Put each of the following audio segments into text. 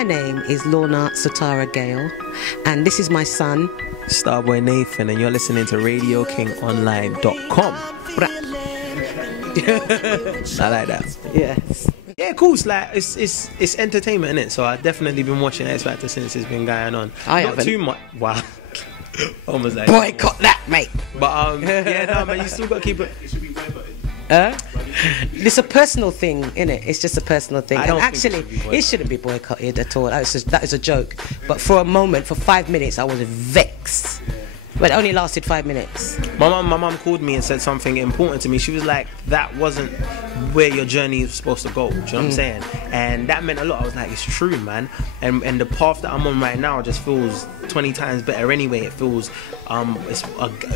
My name is Lorna Sotara Gale, and this is my son, Starboy Nathan, and you're listening to RadioKingOnline.com. I like that. Yes. Yeah, cool. It's entertainment, innit? So I've definitely been watching X Factor since it's been going on. I Not haven't. too much. Wow. Almost like Boycott that, mate. But yeah, no, man, you still got to keep it. It's a personal thing, innit? It's just a personal thing. And actually, it shouldn't be boycotted at all. That is a joke. But for a moment, for 5 minutes, I was vexed. But it only lasted 5 minutes. My mum called me and said something important to me. She was like, that wasn't where your journey is supposed to go. Do you know what I'm saying? And that meant a lot. I was like, it's true, man. And the path that I'm on right now just feels 20 times better anyway. It feels it's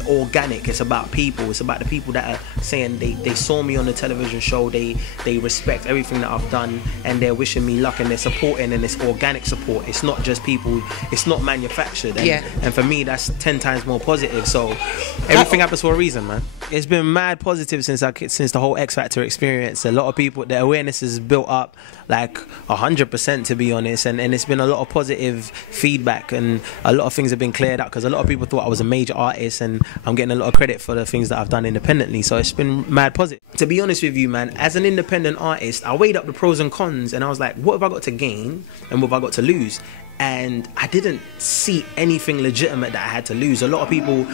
organic. It's about people. It's about the people that are saying they saw me on the television show. They respect everything that I've done, and they're wishing me luck, and they're supporting, and it's organic support. It's not just people. It's not manufactured. And for me, that's 10 times more positive. So everything happens for a reason, man. It's been mad positive since the whole X Factor experience. A lot of people, the awareness is built up like 100%, to be honest, and it's been a lot of positive feedback, and a lot of things have been cleared up, because a lot of people thought I was a major artist, and I'm getting a lot of credit for the things that I've done independently. So it's been mad positive. To be honest with you, man, as an independent artist, I weighed up the pros and cons, and I was like, what have I got to gain and what have I got to lose? And I didn't see anything legitimate that I had to lose. A lot of people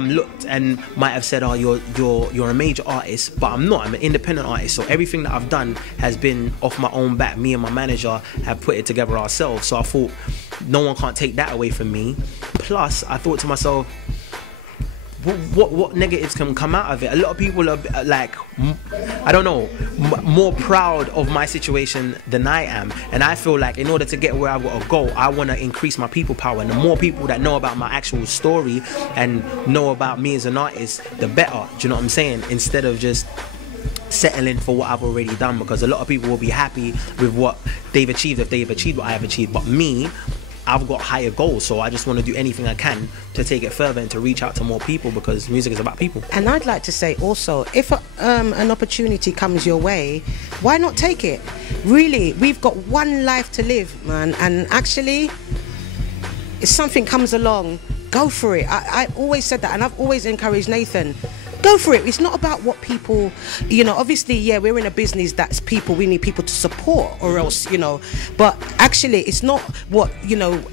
looked and might have said, oh, you're a major artist, but I'm not. I'm an independent artist, so everything that I've done has been off my own back. Me and my manager have put it together ourselves, so I thought no one can't take that away from me. Plus, I thought to myself, what negatives can come out of it? A lot of people are like, I don't know, more proud of my situation than I am, and I feel like in order to get where I've got to go, I want to increase my people power, and the more people that know about my actual story and know about me as an artist, the better. Do you know what I'm saying? Instead of just settling for what I've already done, because a lot of people will be happy with what they've achieved if they've achieved what I have achieved, but me, I've got higher goals, so I just want to do anything I can to take it further and to reach out to more people, because music is about people. And I'd like to say also, if an opportunity comes your way, why not take it? Really, we've got one life to live, man, and actually, if something comes along, go for it. I always said that, and I've always encouraged Nathan, go for it. It's not about what people, obviously, yeah, we're in a business that's people, we need people to support, or else, but actually it's not what,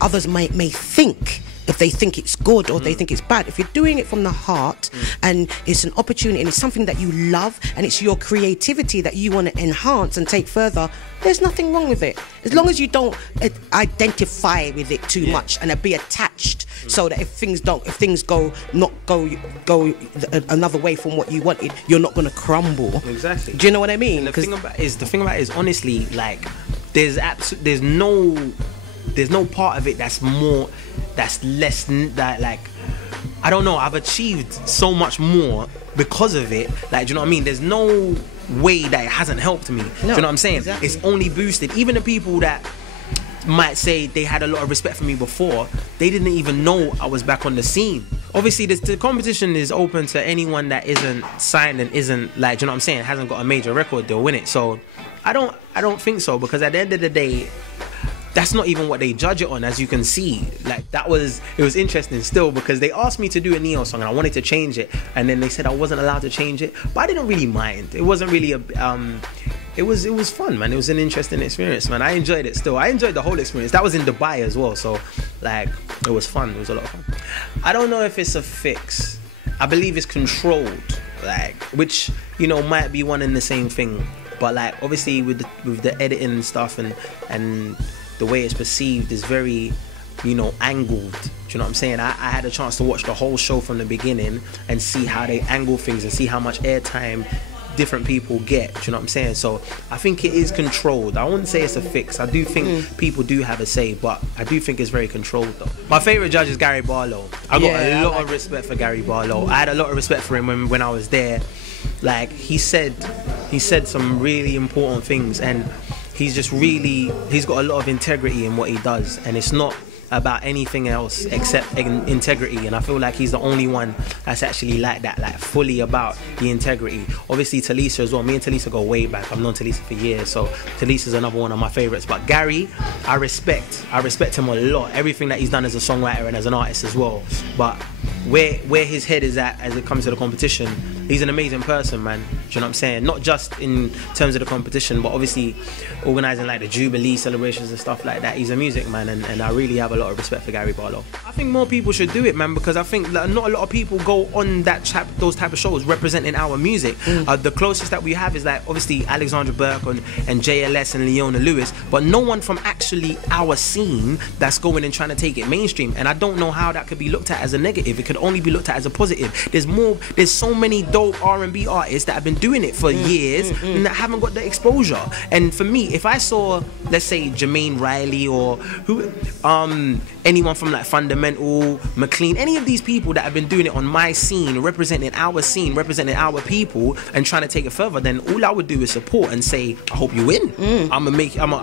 others may think, if they think it's good or they think it's bad. If you're doing it from the heart and it's an opportunity and it's something that you love and it's your creativity that you want to enhance and take further, there's nothing wrong with it. As long as you don't identify with it too much and be attached, so that if things go another way from what you wanted, you're not going to crumble. Exactly. Do you know what I mean? And the thing about it is honestly, like, there's no part of it that's less, that, like, I don't know, I've achieved so much more because of it. Like, do you know what I mean? There's no way that it hasn't helped me. No, do you know what I'm saying? Exactly. It's only boosted. Even the people that might say they had a lot of respect for me before, they didn't even know I was back on the scene. Obviously, the competition is open to anyone that isn't signed and isn't, like, do you know what I'm saying, hasn't got a major record deal, win it. So I don't think so, because at the end of the day, that's not even what they judge it on, as you can see. Like, it was interesting still, because they asked me to do a Neo song and I wanted to change it, and then they said I wasn't allowed to change it, but I didn't really mind. It wasn't really it was fun, man. It was an interesting experience, man. I enjoyed it still. I enjoyed the whole experience. That was in Dubai as well, so, like, it was fun. It was a lot of fun. I don't know if it's a fix. I believe it's controlled, like, which, might be one and the same thing, but, like, obviously with the editing and stuff and the way it's perceived is very, angled. Do you know what I'm saying? I had a chance to watch the whole show from the beginning and see how they angle things and see how much airtime different people get. Do you know what I'm saying? So I think it is controlled. I wouldn't say it's a fix. I do think people do have a say, but I do think it's very controlled, though. My favourite judge is Gary Barlow. I got a lot of respect for Gary Barlow. I had a lot of respect for him when I was there. Like, he said some really important things, and he's got a lot of integrity in what he does, and it's not about anything else except integrity, and I feel like he's the only one that's actually like that, like fully about the integrity. Obviously Talisa as well. Me and Talisa go way back. I've known Talisa for years, so Talisa's another one of my favorites. But Gary, I respect him a lot, everything that he's done as a songwriter and as an artist as well. But where his head is at as it comes to the competition, he's an amazing person, man. Do you know what I'm saying? Not just in terms of the competition, but obviously organising like the Jubilee celebrations and stuff like that. He's a music man, and I really have a lot of respect for Gary Barlow. I think more people should do it, man, because I think that not a lot of people go on those type of shows representing our music. The closest that we have is like obviously Alexandra Burke and JLS and Leona Lewis, but no one from actually our scene that's going and trying to take it mainstream. And I don't know how that could be looked at as a negative. It could only be looked at as a positive. There's so many dope R&B artists that have been doing it for years and that haven't got the exposure. And for me, if I saw, let's say, Jermaine Riley or anyone from like Fundamental, McLean, any of these people that have been doing it on my scene, representing our people and trying to take it further, then all I would do is support and say, I hope you win. I'm gonna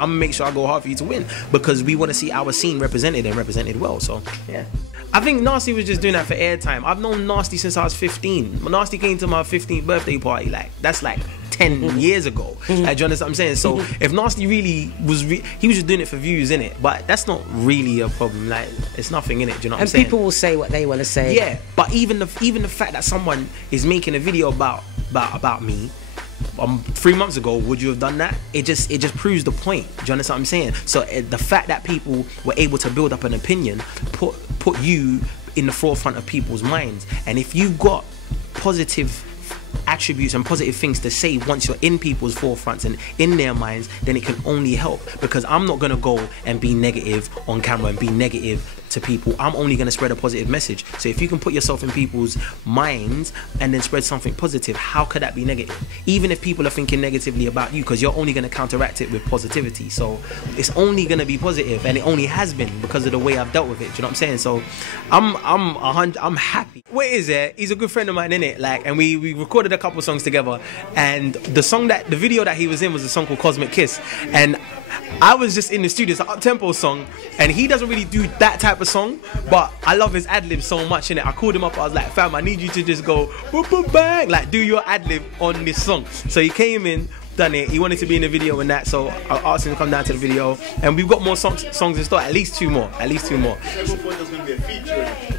make sure I go hard for you to win, because we want to see our scene represented and represented well. So yeah, I think Narstie was just doing that for airtime. I've known Narstie since I was 15. Narstie came to my 15th birthday party, like that's like 10 years ago. Like, do you understand what I'm saying? So if Narstie really was, he was just doing it for views, innit? But that's not really a problem. Like, it's nothing in it. Do you know what I'm saying? And people will say what they want to say. Yeah, but even the fact that someone is making a video about me 3 months ago, would you have done that? It just proves the point. Do you understand what I'm saying? So the fact that people were able to build up an opinion put you in the forefront of people's minds. And if you've got positive attributes and positive things to say once you're in people's forefronts and in their minds, then it can only help. Because I'm not gonna go and be negative on camera and be negative to people. I'm only going to spread a positive message. So if you can put yourself in people's minds and then spread something positive, how could that be negative? Even if people are thinking negatively about you, because you're only going to counteract it with positivity. So it's only going to be positive, and it only has been because of the way I've dealt with it. Do you know what I'm saying? So I'm happy. What is it? He's a good friend of mine, innit? Like, and we recorded a couple songs together, and the video that he was in was a song called Cosmic Kiss, and I was just in the studio. It's an up-tempo song, and he doesn't really do that type of song, but I love his ad-lib so much, innit? I called him up, I was like, fam, I need you to just go boop, boop, bang, like do your ad-lib on this song. So he came in, done it, he wanted to be in the video and that, so I asked him to come down to the video, and we've got more songs in store, at least two more.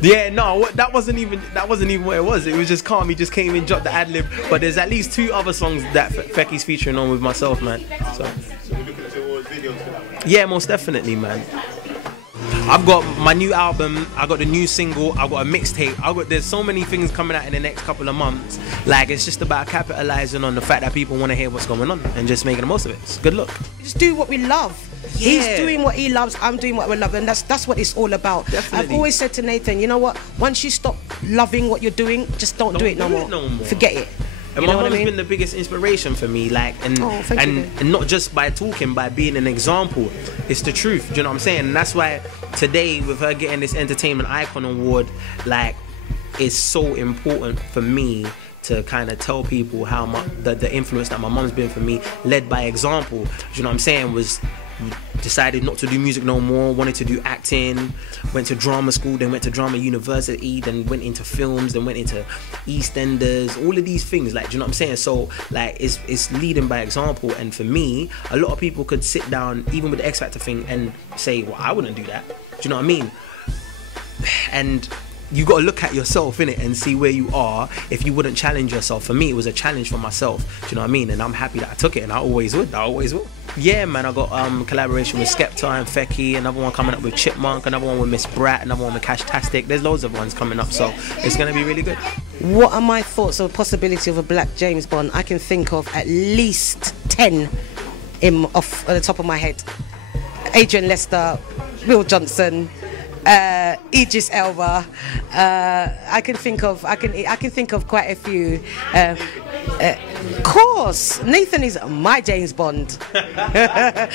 Yeah, no, that wasn't even what it was. It was just calm. He just came in, dropped the ad-lib, but there's at least 2 other songs that Fekky's featuring on with myself, man. So we're looking at your videos for that one. Yeah, most definitely, man. I've got my new album, I got the new single, I've got a mixtape, there's so many things coming out in the next couple of months. Like, it's just about capitalizing on the fact that people want to hear what's going on and just making the most of it. It's good luck. Just do what we love. Yeah. He's doing what he loves, I'm doing what we love, and that's what it's all about. Definitely. I've always said to Nathan, you know what, once you stop loving what you're doing, just don't do it no more. Forget it. And my mom's been the biggest inspiration for me, like, and not just by talking, by being an example. It's the truth, do you know what I'm saying? And that's why today, with her getting this Entertainment Icon Award, like, it's so important for me to kind of tell people how the influence that my mom's been for me, led by example. Do you know what I'm saying? Was decided not to do music no more, wanted to do acting, went to drama school, then went to drama university, then went into films, then went into EastEnders, all of these things, like, do you know what I'm saying? So, like, it's leading by example. And for me, a lot of people could sit down, even with the X Factor thing, and say, well, I wouldn't do that. Do you know what I mean? And you got to look at yourself, innit, and see where you are if you wouldn't challenge yourself. For me, it was a challenge for myself. Do you know what I mean? And I'm happy that I took it, and I always would. Yeah, man, I got collaboration with Skepta and Fekky, another one coming up with Chipmunk, another one with Miss Bratt, another one with Cashtastic. There's loads of ones coming up, so it's going to be really good. What are my thoughts on the possibility of a black James Bond? I can think of at least 10 off the top of my head. Adrian Lester, Will Johnson, Idris Elba. I can think of quite a few. Of course, Nathan is my James Bond. Yeah.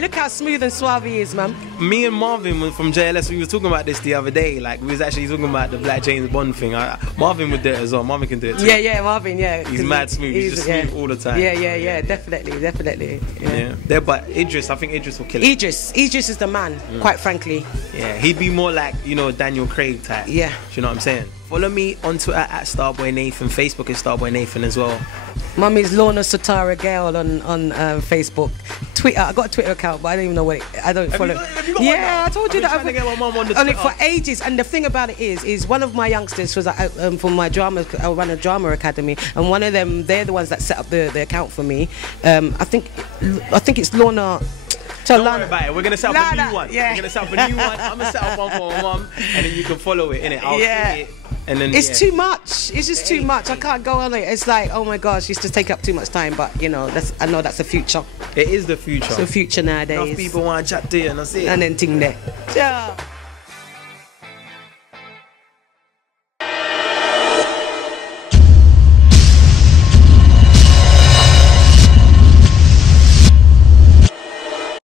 Look how smooth and suave he is, man. Me and Marvin from JLS, we were talking about this the other day. Like, we was actually talking about the Black James Bond thing. Marvin would do it as well. Marvin can do it too. Yeah, Marvin. Yeah, he's mad smooth. He's just smooth all the time. Yeah. Definitely. Yeah. But Idris, I think Idris will kill it. Idris is the man. Quite frankly. Yeah, he'd be more like, you know, Daniel Craig type. Yeah. Do you know what I'm saying? Follow me on Twitter at Starboy Nathan. Facebook is Starboy Nathan as well. Mummy's Lorna Satara Gale on Facebook. Twitter, I got a Twitter account, but I don't even know what I don't follow. Have you got one now? I told you that. I've been trying to get my mum on the on Twitter. it for ages. And the thing about it is one of my youngsters was for my drama. I run a drama academy, and one of them, they're the ones that set up the account for me. I think it's Lorna. Don't worry about it. We're gonna set up a new one. Yeah. We're gonna set up a new one. I'm gonna set up one for my mum, and then you can follow it. Innit? I'll see it. And then, it's too much. It's just too much. I can't go on it. It's like, oh my gosh, it's just take up too much time. But you know, I know that's the future. It is the future. It's the future nowadays. Enough people want to chat to you, and I see it. And then ting there. Yeah.